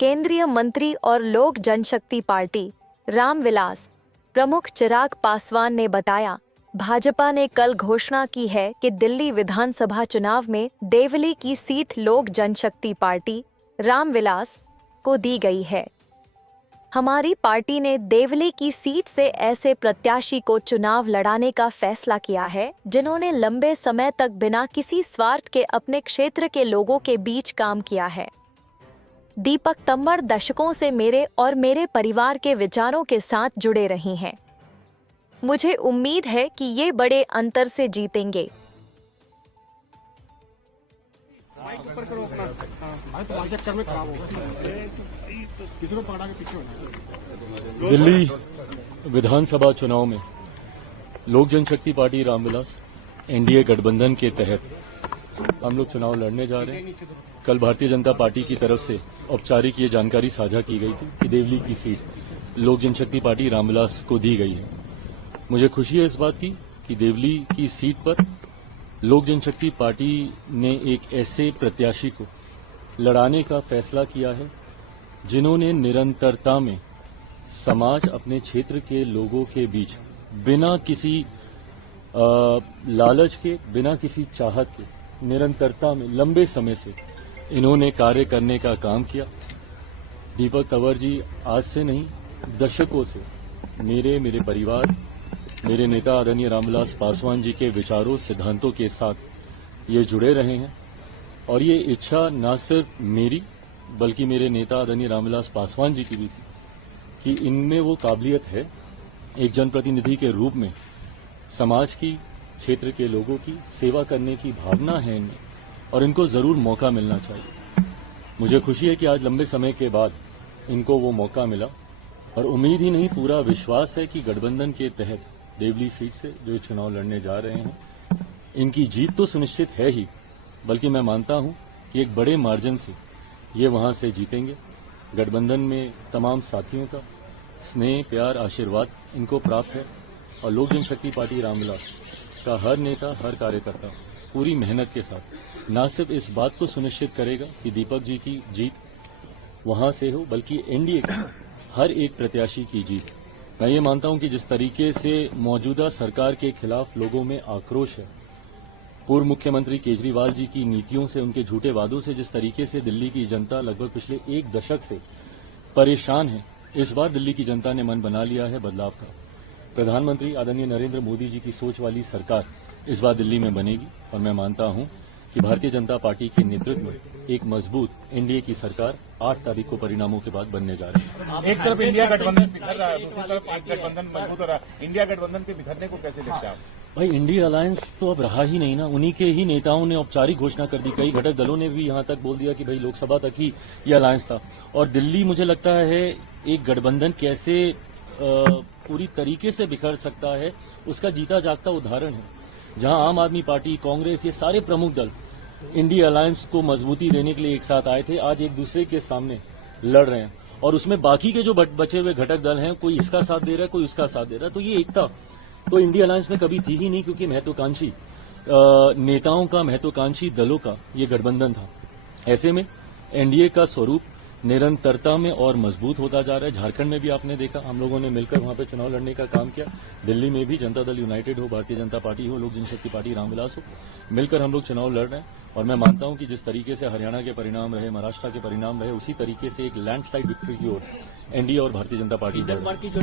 केंद्रीय मंत्री और लोक जनशक्ति पार्टी रामविलास प्रमुख चिराग पासवान ने बताया, भाजपा ने कल घोषणा की है कि दिल्ली विधानसभा चुनाव में देवली की सीट लोक जनशक्ति पार्टी रामविलास को दी गई है। हमारी पार्टी ने देवली की सीट से ऐसे प्रत्याशी को चुनाव लड़ाने का फैसला किया है जिन्होंने लंबे समय तक बिना किसी स्वार्थ के अपने क्षेत्र के लोगों के बीच काम किया है। दीपक तंवर दशकों से मेरे और मेरे परिवार के विचारों के साथ जुड़े रहे हैं। मुझे उम्मीद है कि ये बड़े अंतर से जीतेंगे। दिल्ली विधानसभा चुनाव में लोक जनशक्ति पार्टी रामविलास एनडीए गठबंधन के तहत हम लोग चुनाव लड़ने जा रहे हैं। कल भारतीय जनता पार्टी की तरफ से औपचारिक ये जानकारी साझा की गई थी कि देवली की सीट लोक जनशक्ति पार्टी रामविलास को दी गई है। मुझे खुशी है इस बात की कि देवली की सीट पर लोक जनशक्ति पार्टी ने एक ऐसे प्रत्याशी को लड़ाने का फैसला किया है जिन्होंने निरंतरता में समाज अपने क्षेत्र के लोगों के बीच बिना किसी लालच के, बिना किसी चाहत के, निरंतरता में लंबे समय से इन्होंने कार्य करने का काम किया। दीपक तंवर जी आज से नहीं, दशकों से मेरे परिवार, मेरे नेता आदरणीय रामविलास पासवान जी के विचारों, सिद्धांतों के साथ ये जुड़े रहे हैं और ये इच्छा न सिर्फ मेरी बल्कि मेरे नेता आदरणीय रामविलास पासवान जी की भी थी कि इनमें वो काबिलियत है, एक जनप्रतिनिधि के रूप में समाज की, क्षेत्र के लोगों की सेवा करने की भावना है इनमें और इनको जरूर मौका मिलना चाहिए। मुझे खुशी है कि आज लंबे समय के बाद इनको वो मौका मिला और उम्मीद ही नहीं, पूरा विश्वास है कि गठबंधन के तहत देवली सीट से जो चुनाव लड़ने जा रहे हैं, इनकी जीत तो सुनिश्चित है ही, बल्कि मैं मानता हूं कि एक बड़े मार्जिन से ये वहां से जीतेंगे। गठबंधन में तमाम साथियों का स्नेह, प्यार, आशीर्वाद इनको प्राप्त है और लोक जनशक्ति पार्टी रामविलास का हर नेता, हर कार्यकर्ता पूरी मेहनत के साथ न सिर्फ इस बात को सुनिश्चित करेगा कि दीपक जी की जीत वहां से हो, बल्कि एनडीए की हर एक प्रत्याशी की जीत। मैं ये मानता हूं कि जिस तरीके से मौजूदा सरकार के खिलाफ लोगों में आक्रोश है, पूर्व मुख्यमंत्री केजरीवाल जी की नीतियों से, उनके झूठे वादों से जिस तरीके से दिल्ली की जनता लगभग पिछले एक दशक से परेशान है, इस बार दिल्ली की जनता ने मन बना लिया है बदलाव का। प्रधानमंत्री आदरणीय नरेंद्र मोदी जी की सोच वाली सरकार इस बार दिल्ली में बनेगी और मैं मानता हूं कि भारतीय जनता पार्टी के नेतृत्व में एक मजबूत एनडीए की सरकार 8 तारीख को परिणामों के बाद बनने जा रही है। एक तरफ इंडिया गठबंधन बिखर रहा है, दूसरी तरफ गठबंधन मजबूत हो रहा है। इंडिया गठबंधन के बिखरने को कैसे देखते हैं आप? भाई, इंडिया अलायंस तो अब रहा ही नहीं ना। उन्हीं के ही नेताओं ने औपचारिक घोषणा कर दी, कई घटक दलों ने भी यहां तक बोल दिया कि भाई लोकसभा तक ही ये अलायंस था और दिल्ली, मुझे लगता है एक गठबंधन कैसे पूरी तरीके से बिखर सकता है उसका जीता जागता उदाहरण है, जहां आम आदमी पार्टी, कांग्रेस, ये सारे प्रमुख दल इंडिया अलायंस को मजबूती देने के लिए एक साथ आए थे, आज एक दूसरे के सामने लड़ रहे हैं और उसमें बाकी के जो बचे हुए घटक दल हैं, कोई इसका साथ दे रहा है, कोई उसका साथ दे रहा है। तो ये एकता तो इंडिया अलायंस में कभी थी ही नहीं, क्योंकि महत्वाकांक्षी नेताओं का, महत्वाकांक्षी दलों का ये गठबंधन था। ऐसे में एनडीए का स्वरूप निरंतरता में और मजबूत होता जा रहा है। झारखंड में भी आपने देखा, हम लोगों ने मिलकर वहां पे चुनाव लड़ने का काम किया। दिल्ली में भी जनता दल यूनाइटेड हो, भारतीय जनता पार्टी हो, लोक जनशक्ति पार्टी रामविलास हो, मिलकर हम लोग चुनाव लड़ रहे हैं और मैं मानता हूं कि जिस तरीके से हरियाणा के परिणाम रहे, महाराष्ट्र के परिणाम रहे, उसी तरीके से एक लैंडस्लाइड विक्ट्री की ओर एनडीए और भारतीय जनता पार्टी बढ़ रही है।